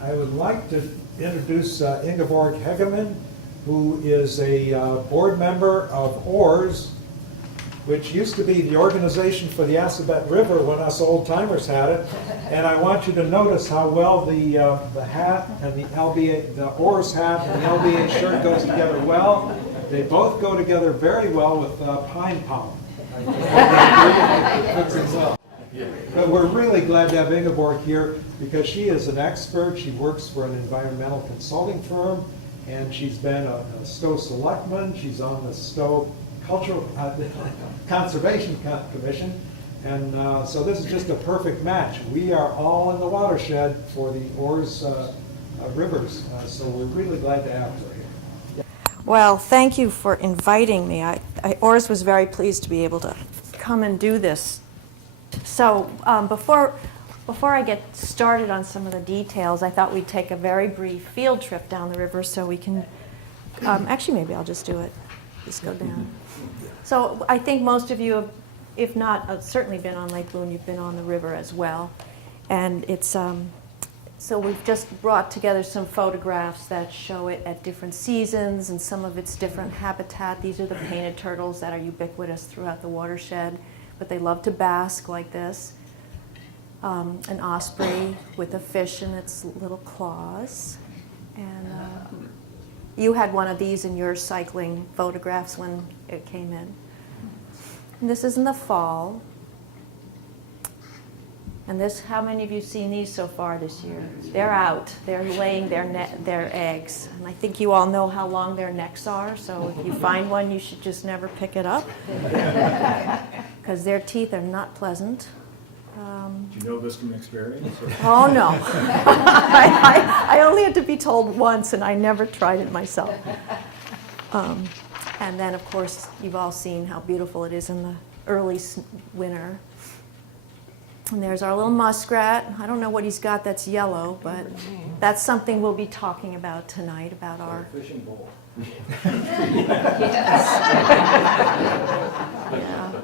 I would like to introduce Ingeborg Hegeman, who is a board member of OARS, which used to be the organization for the Assabet River when us old-timers had it. And I want you to notice how well the hat and the OARS hat and the LBA shirt goes together well. They both go together very well with pine pollen. It fits in well. But we're really glad to have Ingeborg here because she is an expert. She works for an environmental consulting firm, and she's been a Stowe selectman. She's on the Stowe Cultural Conservation Commission, and so this is just a perfect match. We are all in the watershed for the Oars rivers, so we're really glad to have her here. Well, thank you for inviting me. Oars was very pleased to be able to come and do this. So before I get started on some of the details, I thought we'd take a very brief field trip down the river so we can, actually maybe I'll just do it. Just go down. So I think most of you have, if not certainly been on Lake Boon, you've been on the river as well. And it's, so we've just brought together some photographs that show it at different seasons and some of its different habitat. These are the painted turtles that are ubiquitous throughout the watershed, but they love to bask like this. An osprey with a fish in its little claws. And you had one of these in your cycling photographs when it came in. And this is in the fall. And this, how many of you have seen these so far this year? They're out. They're laying their eggs. And I think you all know how long their necks are, so if you find one, you should just never pick it up. Because their teeth are not pleasant. Do you know this from experience? Or? Oh, no. I only had to be told once, and I never tried it myself. And then, of course, you've all seen how beautiful it is in the early winter. And there's our little muskrat. I don't know what he's got that's yellow, but that's something we'll be talking about tonight, about our fishing bowl. Yes. Yeah.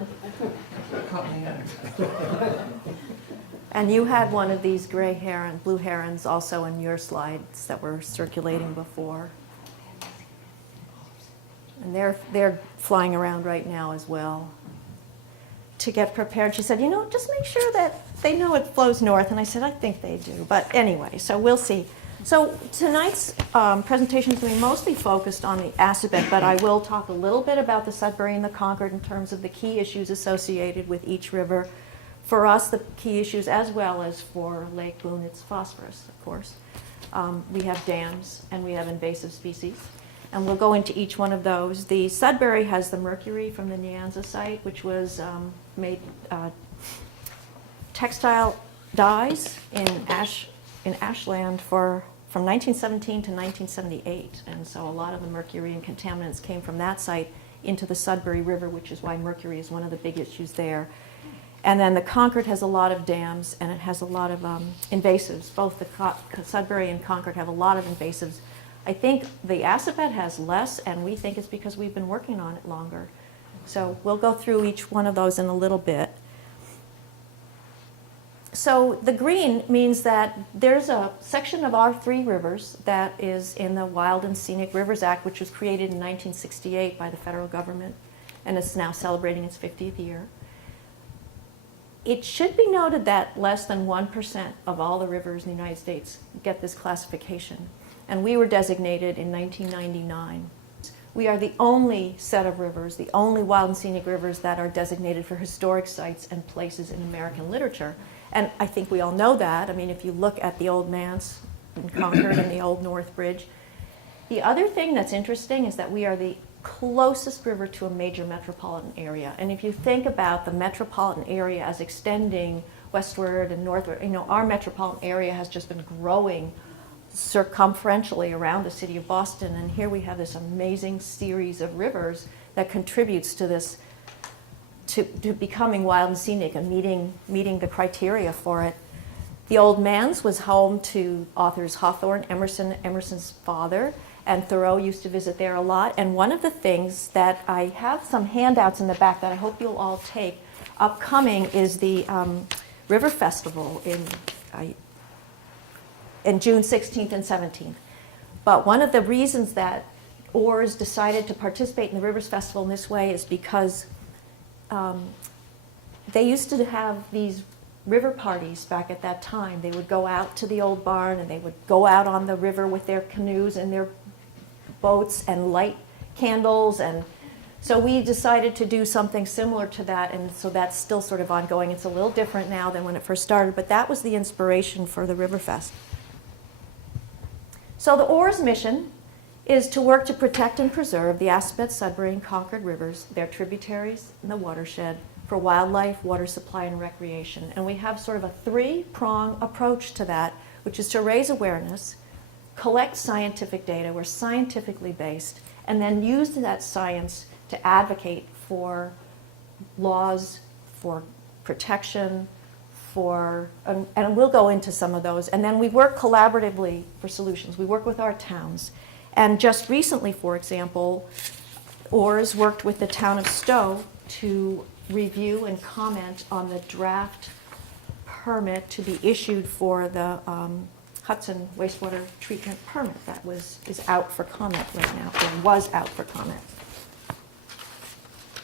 And you had one of these gray heron, blue herons also in your slides that were circulating before. And they're flying around right now as well. To get prepared, she said, you know, just make sure that they know it flows north. And I said, I think they do. But anyway, so we'll see. So tonight's presentation is going to be mostly focused on the Assabet, but I will talk a little bit about the Sudbury and the Concord in terms of the key issues associated with each river. For us, the key issues, as well as for Lake Boon, it's phosphorus, of course. We have dams and we have invasive species. And we'll go into each one of those. The Sudbury has the mercury from the Nyanza site, which was made textile dyes in ashland from 1917 to 1978. And so a lot of the mercury and contaminants came from that site into the Sudbury River, which is why mercury is one of the big issues there. And then the Concord has a lot of dams, and it has a lot of invasives. Both the Sudbury and Concord have a lot of invasives. I think the Assabet has less, and we think it's because we've been working on it longer. So we'll go through each one of those in a little bit. So the green means that there's a section of our three rivers that is in the Wild and Scenic Rivers Act, which was created in 1968 by the federal government, and it's now celebrating its 50th year. It should be noted that less than 1% of all the rivers in the United States get this classification. And we were designated in 1999. We are the only set of rivers, the only wild and scenic rivers that are designated for historic sites and places in American literature. And I think we all know that. I mean, if you look at the Old Manse in Concord and the Old North Bridge. The other thing that's interesting is that we are the closest river to a major metropolitan area. And if you think about the metropolitan area as extending westward and northward, you know, our metropolitan area has just been growing circumferentially around the city of Boston, and here we have this amazing series of rivers that contributes to this, to becoming wild and scenic and meeting the criteria for it. The Old Manse was home to authors Hawthorne, Emerson's father, and Thoreau used to visit there a lot. And one of the things that I have some handouts in the back that I hope you'll all take upcoming is the River Festival in and June 16th and 17th. But one of the reasons that OARS decided to participate in the Rivers Festival in this way is because they used to have these river parties back at that time. They would go out to the old barn and they would go out on the river with their canoes and their boats and light candles. And so we decided to do something similar to that, and so that's still sort of ongoing. It's a little different now than when it first started, but that was the inspiration for the Riverfest. So the Oars Mission is to work to protect and preserve the Assabet, Sudbury, and Concord rivers, their tributaries, and the watershed for wildlife, water supply, and recreation. And we have sort of a three-prong approach to that, which is to raise awareness, collect scientific data, we're scientifically based, and then use that science to advocate for laws, for protection, and we'll go into some of those. And then we work collaboratively for solutions. We work with our towns. And just recently, for example, OARS worked with the town of Stowe to review and comment on the draft permit to be issued for the Hudson wastewater treatment permit that is out for comment right now, or was out for comment.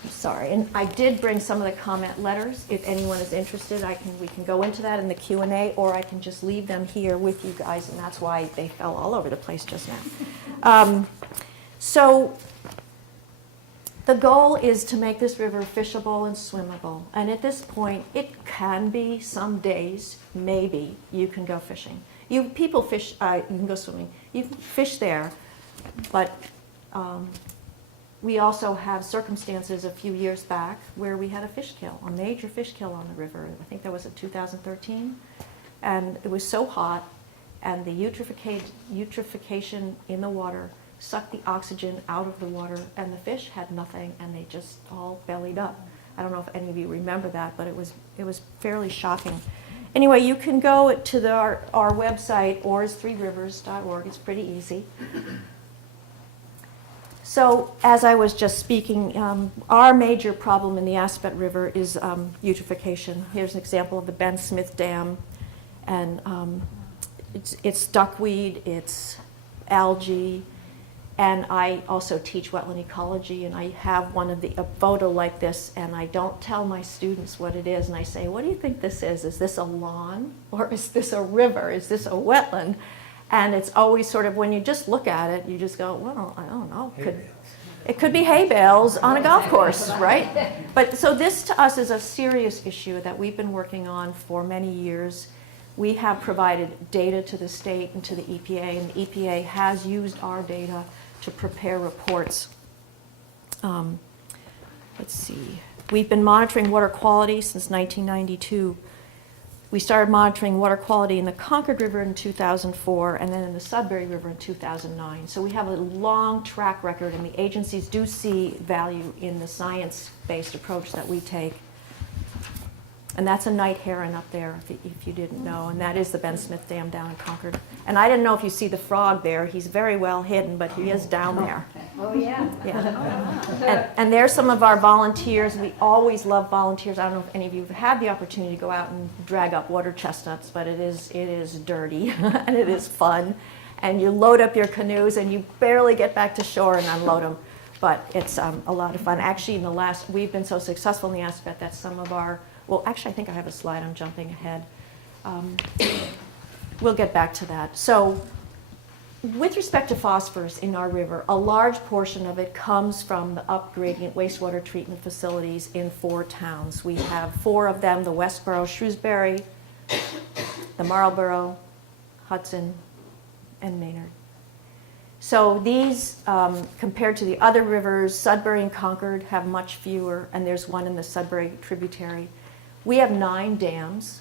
I'm sorry, and I did bring some of the comment letters. If anyone is interested, we can go into that in the Q&A, or I can just leave them here with you guys, and that's why they fell all over the place just now. So the goal is to make this river fishable and swimmable, and at this point, it can be some days, maybe, you can go fishing. People fish, you can go swimming. You can fish there, but we also have circumstances a few years back where we had a fish kill, a major fish kill on the river. I think that was in 2013. And it was so hot, and the eutrophication in the water sucked the oxygen out of the water, and the fish had nothing, and they just all bellied up. I don't know if any of you remember that, but it was fairly shocking. Anyway, you can go to our website, oars3rivers.org. It's pretty easy. So, as I was just speaking, our major problem in the Assabet River is eutrophication. Here's an example of the Ben Smith Dam, and it's duckweed, it's algae, and I also teach wetland ecology, and I have a photo like this, and I don't tell my students what it is, and I say, what do you think this is? Is this a lawn, or is this a river? Is this a wetland? And it's always sort of, when you just look at it, you just go, well, I don't know. It could be hay bales on a golf course, right? But so this to us is a serious issue that we've been working on for many years. We have provided data to the state and to the EPA, and the EPA has used our data to prepare reports. Let's see. We've been monitoring water quality since 1992. We started monitoring water quality in the Concord River in 2004, and then in the Sudbury River in 2009. So we have a long track record, and the agencies do see value in the science-based approach that we take. And that's a night heron up there, if you didn't know, and that is the Ben Smith Dam down in Concord. And I didn't know if you see the frog there. He's very well hidden, but he is down there. Oh, yeah. Yeah. And there's some of our volunteers. We always love volunteers. I don't know if any of you have had the opportunity to go out and drag up water chestnuts, but it is dirty and it is fun. And you load up your canoes and you barely get back to shore and unload them. But it's a lot of fun. Actually, we've been so successful in the Assabet that some of our, well, actually, I think I have a slide. I'm jumping ahead. We'll get back to that. So with respect to phosphorus in our river, a large portion of it comes from the upgradient wastewater treatment facilities in 4 towns. We have 4 of them, the Westboro, Shrewsbury, the Marlborough, Hudson, and Maynard. So these, compared to the other rivers, Sudbury and Concord have much fewer, and there's one in the Sudbury tributary. We have 9 dams,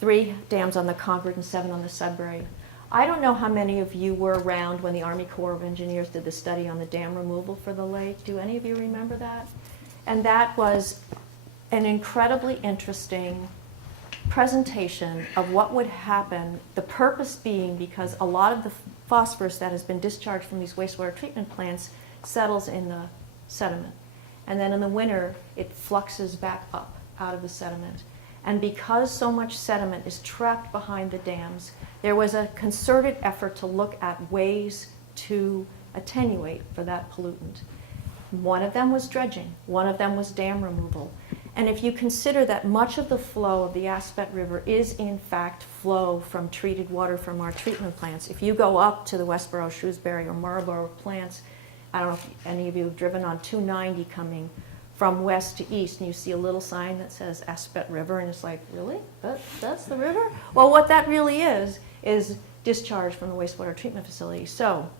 3 dams on the Concord and 7 on the Sudbury. I don't know how many of you were around when the Army Corps of Engineers did the study on the dam removal for the lake. Do any of you remember that? And that was an incredibly interesting presentation of what would happen, the purpose being because a lot of the phosphorus that has been discharged from these wastewater treatment plants settles in the sediment. And then in the winter, it fluxes back up out of the sediment. And because so much sediment is trapped behind the dams, there was a concerted effort to look at ways to attenuate for that pollutant. One of them was dredging, one of them was dam removal. And if you consider that much of the flow of the Assabet River is in fact flow from treated water from our treatment plants, if you go up to the Westboro, Shrewsbury, or Marlborough plants, I don't know if any of you have driven on 290 coming from west to east, and you see a little sign that says Assabet River, and it's like, really? That's the river? Well, what that really is discharge from the wastewater treatment facility. So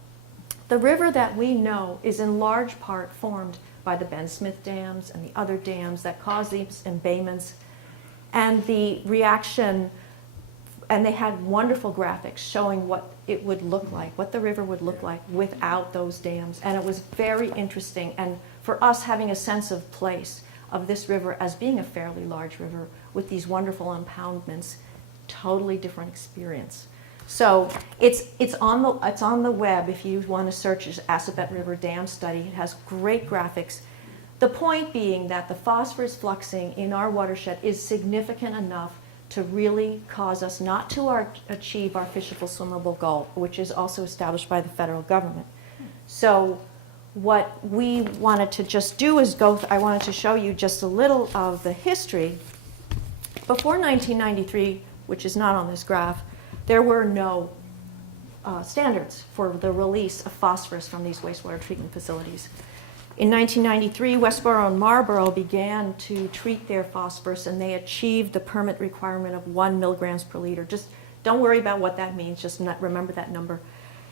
the river that we know is in large part formed by the Ben Smith dams and the other dams that cause these embayments, and the reaction, and they had wonderful graphics showing what it would look like, what the river would look like without those dams. And it was very interesting, and for us having a sense of place of this river as being a fairly large river with these wonderful impoundments, totally different experience. So it's on the web if you want to search Assabet River Dam Study. It has great graphics. The point being that the phosphorus fluxing in our watershed is significant enough to really cause us not to achieve our fishable swimmable goal, which is also established by the federal government. So what we wanted to just do is I wanted to show you just a little of the history. Before 1993, which is not on this graph, there were no standards for the release of phosphorus from these wastewater treatment facilities. In 1993, Westboro and Marlborough began to treat their phosphorus, and they achieved the permit requirement of 1 milligrams per liter. Just don't worry about what that means, just remember that number.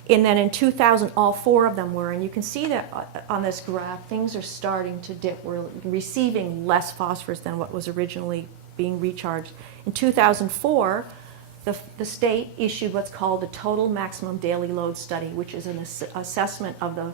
And then in 2000, all 4 of them were, and you can see that on this graph, things are starting to dip. We're receiving less phosphorus than what was originally being recharged. In 2004, the state issued what's called a total maximum daily load study, which is an assessment of the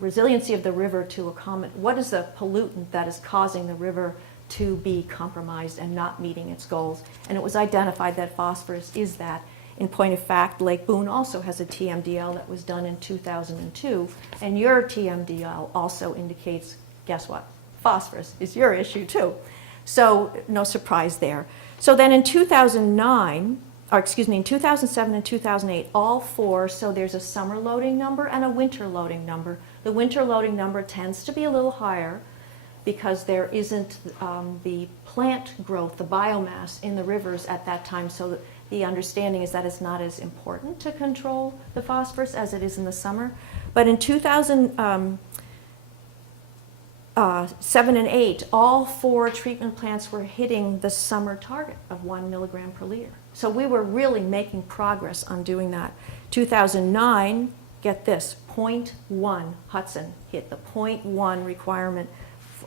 resiliency of the river to accommodate what is the pollutant that is causing the river to be compromised and not meeting its goals. And it was identified that phosphorus is that. In point of fact, Lake Boon also has a TMDL that was done in 2002, and your TMDL also indicates, guess what? Phosphorus is your issue too. So no surprise there. So then in 2007 and 2008, all 4, so there's a summer loading number and a winter loading number. The winter loading number tends to be a little higher because there isn't the plant growth, the biomass in the rivers at that time, so the understanding is that it's not as important to control the phosphorus as it is in the summer. But in 2007 and 8, all 4 treatment plants were hitting the summer target of 1 milligram per liter. So we were really making progress on doing that. 2009, get this, 0.1 Hudson hit the 0.1 requirement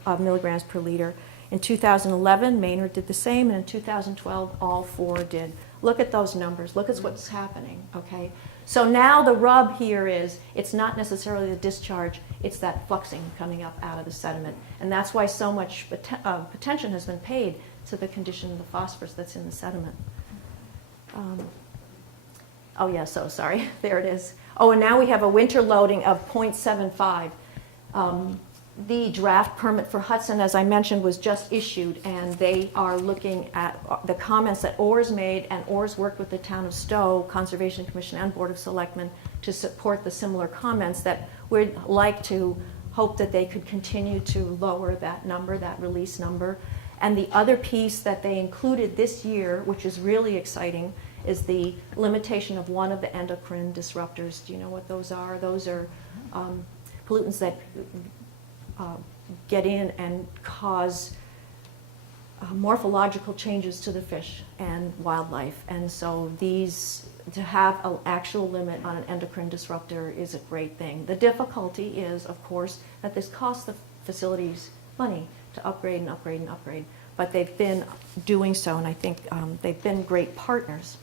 of milligrams per liter. In 2011, Maynard did the same, and in 2012, all 4 did. Look at those numbers. Look at what's happening, okay? So now the rub here is it's not necessarily the discharge, it's that fluxing coming up out of the sediment. And that's why so much attention has been paid to the condition of the phosphorus that's in the sediment. Oh yeah, so sorry, there it is. Oh, and now we have a winter loading of 0.75. The draft permit for Hudson, as I mentioned, was just issued, and they are looking at the comments that Oars made, and Oars worked with the town of Stowe, Conservation Commission, and Board of Selectmen to support the similar comments that we'd like to hope that they could continue to lower that number, that release number. And the other piece that they included this year, which is really exciting, is the limitation of one of the endocrine disruptors. Do you know what those are? Those are pollutants that get in and cause morphological changes to the fish and wildlife. And so to have an actual limit on an endocrine disruptor is a great thing. The difficulty is, of course, that this costs the facilities money to upgrade and upgrade and upgrade. But they've been doing so, and I think they've been great partners.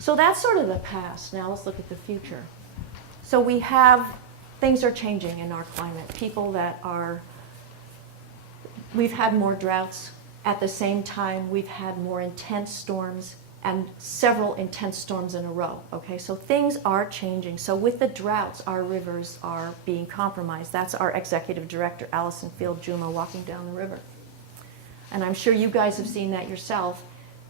So that's sort of the past. Now let's look at the future. So things are changing in our climate. We've had more droughts. At the same time, we've had more intense storms and several intense storms in a row, okay? So things are changing. So with the droughts, our rivers are being compromised. That's our executive director, Allison Field Juma, walking down the river. And I'm sure you guys have seen that yourself.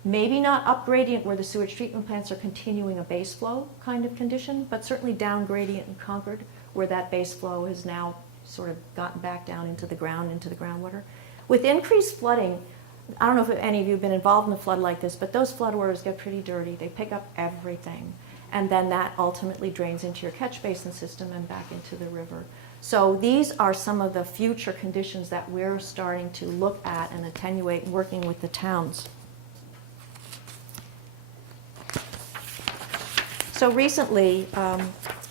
Maybe not up gradient where the sewage treatment plants are continuing a base flow kind of condition, but certainly down gradient in Concord where that base flow has now sort of gotten back down into the groundwater. With increased flooding, I don't know if any of you have been involved in a flood like this, but those floodwaters get pretty dirty. They pick up everything. And then that ultimately drains into your catch basin system and back into the river. So these are some of the future conditions that we're starting to look at and attenuate, working with the towns. So recently,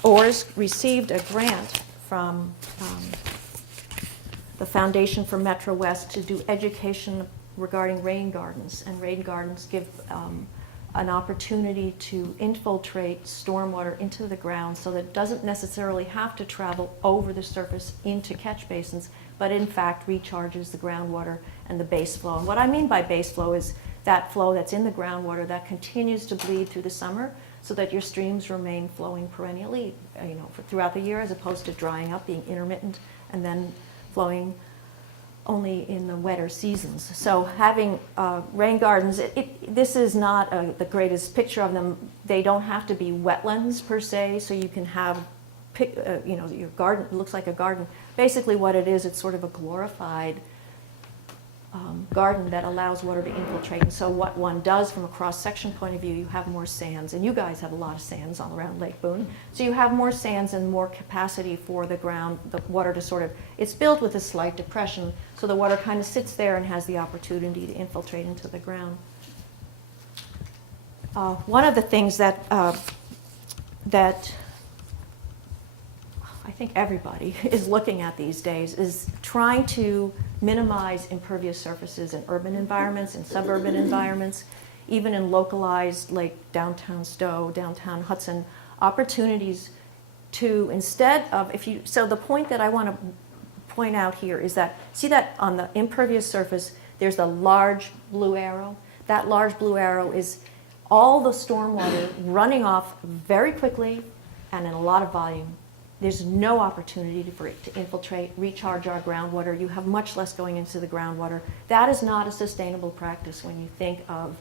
OARS received a grant from the Foundation for Metro West to do education regarding rain gardens. And rain gardens give an opportunity to infiltrate stormwater into the ground so that it doesn't necessarily have to travel over the surface into catch basins, but in fact recharges the groundwater and the base flow. And what I mean by base flow is that flow that's in the groundwater that continues to bleed through the summer so that your streams remain flowing perennially, throughout the year, as opposed to drying up, being intermittent, and then flowing only in the wetter seasons. So having rain gardens, this is not the greatest picture of them. They don't have to be wetlands per se, so you can have, your garden, it looks like a garden. Basically what it is, it's sort of a glorified garden that allows water to infiltrate. And so what one does from a cross-section point of view, you have more sands, and you guys have a lot of sands all around Lake Boon. So you have more sands and more capacity for the water to sort of, it's built with a slight depression, so the water kind of sits there and has the opportunity to infiltrate into the ground. One of the things that I think everybody is looking at these days is trying to minimize impervious surfaces in urban environments, in suburban environments, even in localized like downtown Stowe, downtown Hudson, opportunities to, instead of, so the point that I want to point out here is that, see that on the impervious surface, there's a large blue arrow. That large blue arrow is all the stormwater running off very quickly and in a lot of volume. There's no opportunity for it to infiltrate, recharge our groundwater. You have much less going into the groundwater. That is not a sustainable practice when you think of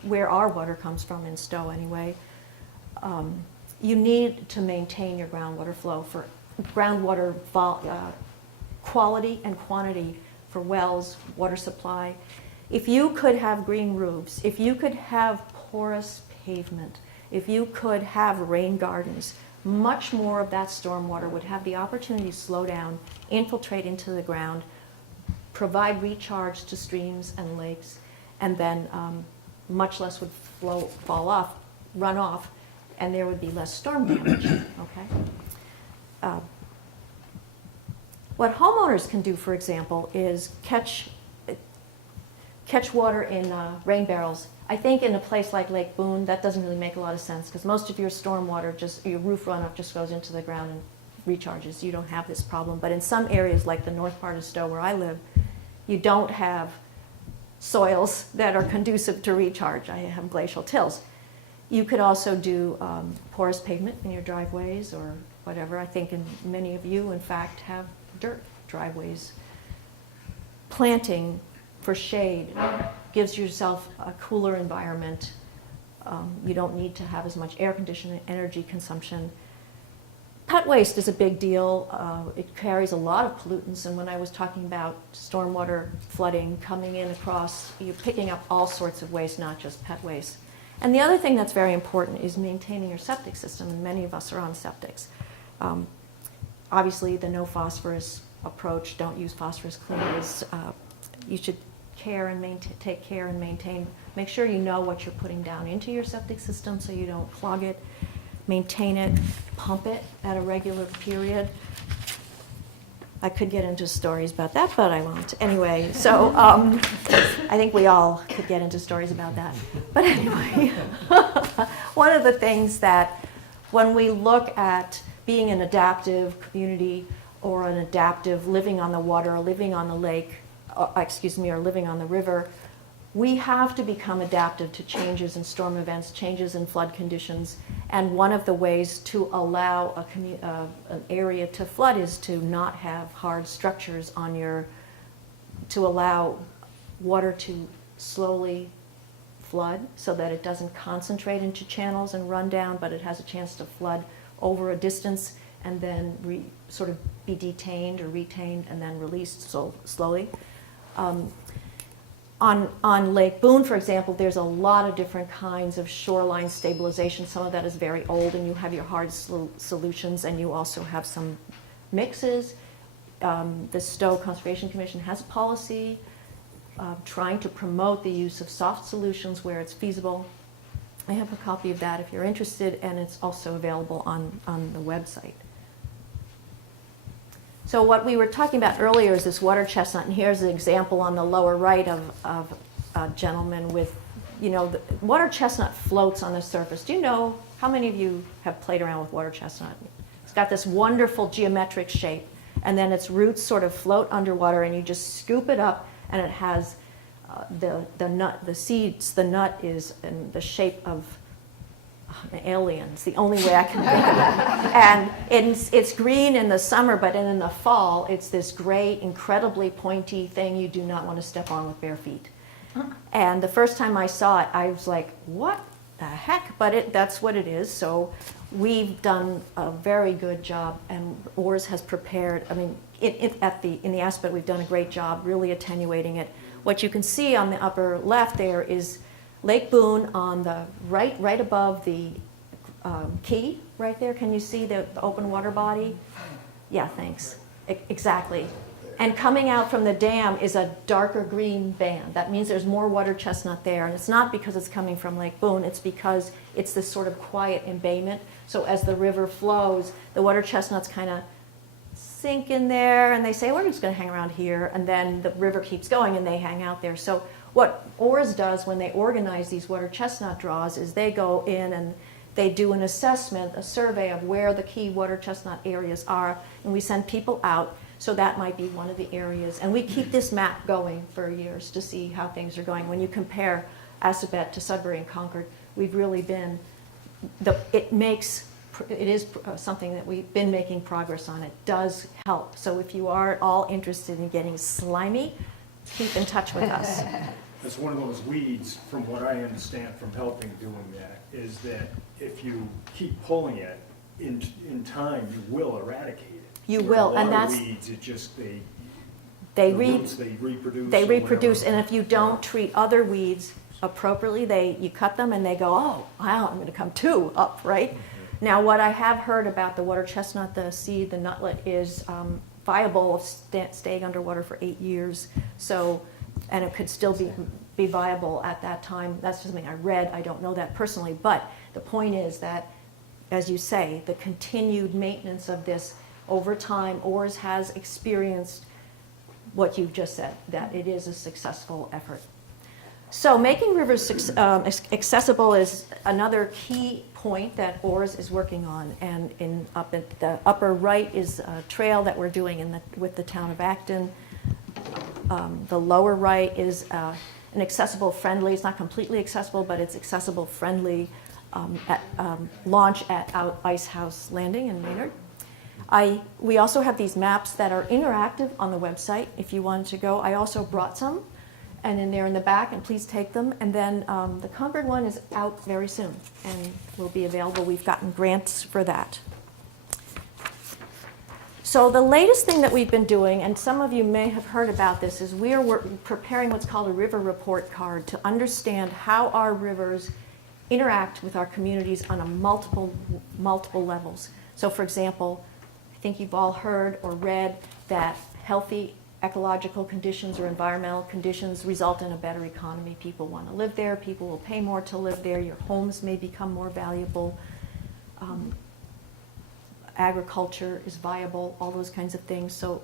where our water comes from in Stowe anyway. You need to maintain your groundwater flow for groundwater quality and quantity for wells, water supply. If you could have green roofs, if you could have porous pavement, if you could have rain gardens, much more of that stormwater would have the opportunity to slow down, infiltrate into the ground, provide recharge to streams and lakes, and then much less would run off, and there would be less storm damage. Okay. What homeowners can do, for example, is catch water in rain barrels. I think in a place like Lake Boon, that doesn't really make a lot of sense because most of your stormwater, your roof runoff just goes into the ground and recharges. You don't have this problem. But in some areas like the north part of Stowe where I live, you don't have soils that are conducive to recharge. I have glacial tills. You could also do porous pavement in your driveways or whatever. I think many of you, in fact, have dirt driveways. Planting for shade gives yourself a cooler environment. You don't need to have as much air conditioning, energy consumption. Pet waste is a big deal. It carries a lot of pollutants, and when I was talking about stormwater flooding coming in across, you're picking up all sorts of waste, not just pet waste. And the other thing that's very important is maintaining your septic system, and many of us are on septics. Obviously, the no phosphorus approach, don't use phosphorus cleaners. You should take care and maintain. Make sure you know what you're putting down into your septic system so you don't clog it. Maintain it, pump it at a regular period. I could get into stories about that, but I won't. Anyway, so I think we all could get into stories about that. But anyway, one of the things that when we look at being an adaptive community or an adaptive living on the water or living on the lake, or living on the river, we have to become adaptive to changes in storm events, changes in flood conditions, and one of the ways to allow an area to flood is to not have hard structures to allow water to slowly flood so that it doesn't concentrate into channels and run down, but it has a chance to flood over a distance and then sort of be detained or retained and then released slowly. On Lake Boon, for example, there's a lot of different kinds of shoreline stabilization. Some of that is very old, and you have your hard solutions, and you also have some mixes. The Stowe Conservation Commission has a policy trying to promote the use of soft solutions where it's feasible. I have a copy of that if you're interested, and it's also available on the website. So what we were talking about earlier is this water chestnut, and here's an example on the lower right of a gentleman with, the water chestnut floats on the surface. Do you know, how many of you have played around with water chestnut? It's got this wonderful geometric shape, and then its roots sort of float underwater, and you just scoop it up, and it has the nut, the seeds. The nut is in the shape of aliens, the only way I can think of it. And it's green in the summer, but in the fall, it's this gray, incredibly pointy thing you do not want to step on with bare feet. And the first time I saw it, I was like, what the heck? But that's what it is. So we've done a very good job, and OARS has prepared, in the aspect, we've done a great job really attenuating it. What you can see on the upper left there is Lake Boon on the right above the quay, right there. Can you see the open water body? Yeah, thanks. Exactly. And coming out from the dam is a darker green band. That means there's more water chestnut there. And it's not because it's coming from Lake Boon, it's because it's this sort of quiet embayment. So as the river flows, the water chestnuts kind of sink in there, and they say, we're just going to hang around here. And then the river keeps going, and they hang out there. So what OARS does when they organize these water chestnut draws is they go in and they do an assessment, a survey of where the key water chestnut areas are, and we send people out. So that might be one of the areas. And we keep this map going for years to see how things are going. When you compare Assabet to Sudbury and Concord, we've really been, it is something that we've been making progress on. It does help. So if you are at all interested in getting slimy, keep in touch with us. It's one of those weeds, from what I understand from helping doing that, is that if you keep pulling it, in time you will eradicate it. You Where will, a lot and of that's weeds, it just the reproduce. They They reproduce, whatever. and if you don't treat other weeds appropriately, you cut them and they go, oh, wow, I'm going to come two up, right? Mm-hmm. Now, what I have heard about the water chestnut, the seed, the nutlet, is viable of staying underwater for 8 years. So, and it could still be viable at that time. That's just something I read. I don't know that personally, but the point is that, as you say, the continued maintenance of this over time, OARS has experienced what you've just said, that it is a successful effort. So making rivers accessible is another key point that OARS is working on. And up at the upper right is a trail that we're doing with the town of Acton. The lower right is an accessible friendly, it's not completely accessible, but it's accessible friendly launch at Ice House Landing in Maynard. We also have these maps that are interactive on the website if you wanted to go. I also brought some, and then they're in the back, and please take them. And then the Concord one is out very soon and will be available. We've gotten grants for that. So the latest thing that we've been doing, and some of you may have heard about this, is we're preparing what's called a river report card to understand how our rivers interact with our communities on a multiple levels. So for example, I think you've all heard or read that healthy ecological conditions or environmental conditions result in a better economy. People want to live there, people will pay more to live there, your homes may become more valuable, agriculture is viable, all those kinds of things. So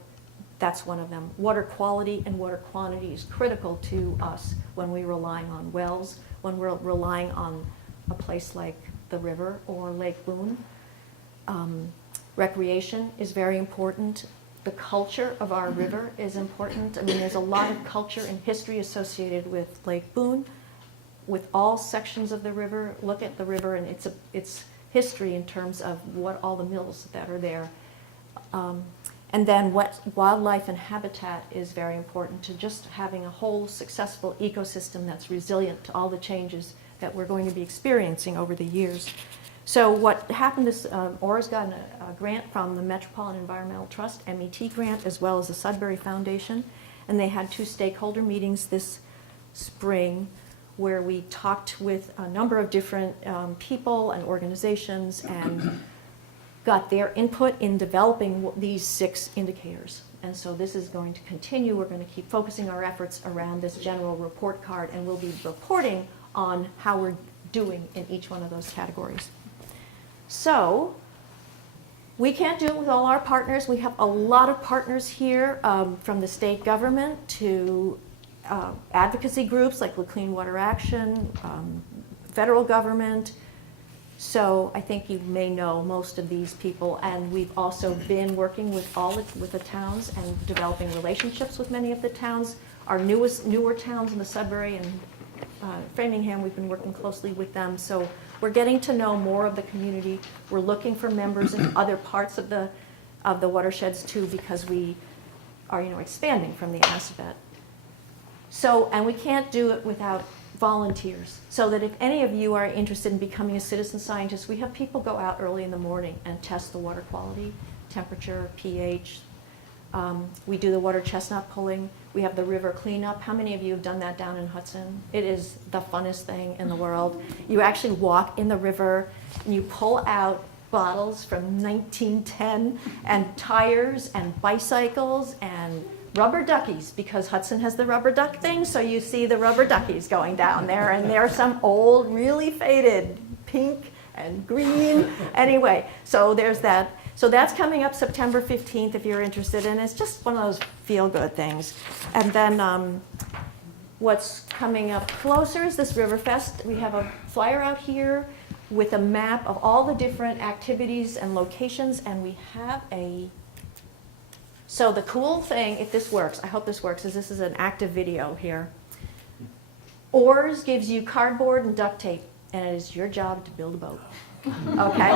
that's one of them. Water quality and water quantity is critical to us when we're relying on wells, when we're relying on a place like the river or Lake Boon. Recreation is very important. The culture of our river is important. I mean, there's a lot of culture and history associated with Lake Boon, with all sections of the river. Look at the river and its history in terms of what all the mills that are there. And then what wildlife and habitat is very important to just having a whole successful ecosystem that's resilient to all the changes that we're going to be experiencing over the years. So what happened is OARS got a grant from the Metropolitan Environmental Trust, MET grant, as well as the Sudbury Foundation. And they had 2 stakeholder meetings this spring where we talked with a number of different people and organizations and got their input in developing these 6 indicators. And so this is going to continue. We're going to keep focusing our efforts around this general report card, and we'll be reporting on how we're doing in each one of those categories. So we can't do it with all our partners. We have a lot of partners here, from the state government to advocacy groups like the Clean Water Action, federal government. So I think you may know most of these people, and we've also been working with the towns and developing relationships with many of the towns. Our newer towns in the Sudbury and Framingham, we've been working closely with them. So we're getting to know more of the community. We're looking for members in other parts of the watersheds too, because we are expanding from the Assabet. So, and we can't do it without volunteers. So that if any of you are interested in becoming a citizen scientist, we have people go out early in the morning and test the water quality, temperature, pH. We do the water chestnut pulling. We have the river cleanup. How many of you have done that down in Hudson? It is the funnest thing in the world. You actually walk in the river and you pull out bottles from 1910 and tires and bicycles and rubber duckies, because Hudson has the rubber duck thing, so you see the rubber duckies going down there, and they're some old, really faded pink and green. Anyway, so there's that. So that's coming up September 15th if you're interested, and it's just one of those feel-good things. And then what's coming up closer is this River Fest. We have a flyer out here with a map of all the different activities and locations, and we have a... So the cool thing, if this works, I hope this works, is this is an active video here. OARS gives you cardboard and duct tape, and it is your job to build a boat. Okay?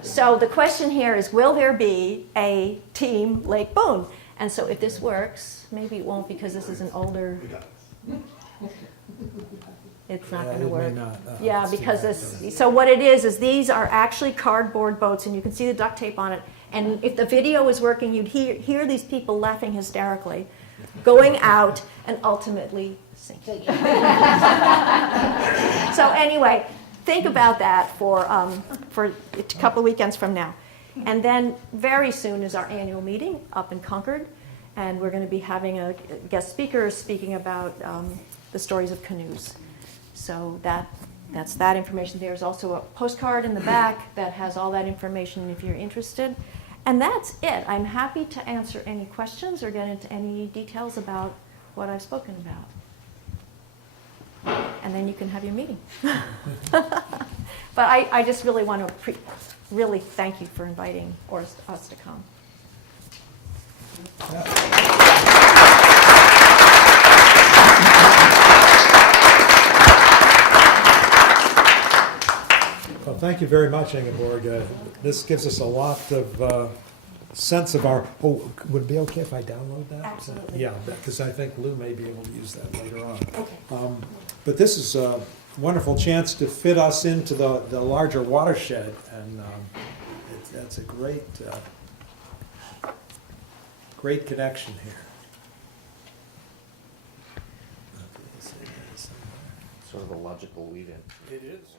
So the question here is, will there be a Team Lake Boon? And so if this works, maybe it won't, because this is an older... It's not going to work. It may not. Yeah, because this... So what it is these are actually cardboard boats, and you can see the duct tape on it. And if the video was working, you'd hear these people laughing hysterically, going out and ultimately sinking. So anyway, think about that for a couple of weekends from now. And then very soon is our annual meeting up in Concord, and we're going to be having a guest speaker speaking about the stories of canoes. So that's that information. There's also a postcard in the back that has all that information if you're interested. And that's it. I'm happy to answer any questions or get into any details about what I've spoken about. And then you can have your meeting. But I just really want to really thank you for inviting us to come. Well, thank you very much, Ingeborg. This gives us a lot of sense of our... Oh, would it be okay if I download that? Absolutely. Yeah, because I think Lou may be able to use that later on. Okay. But this is a wonderful chance to fit us into the larger watershed, and that's a great connection here. Sort of a logical lead-in. It is.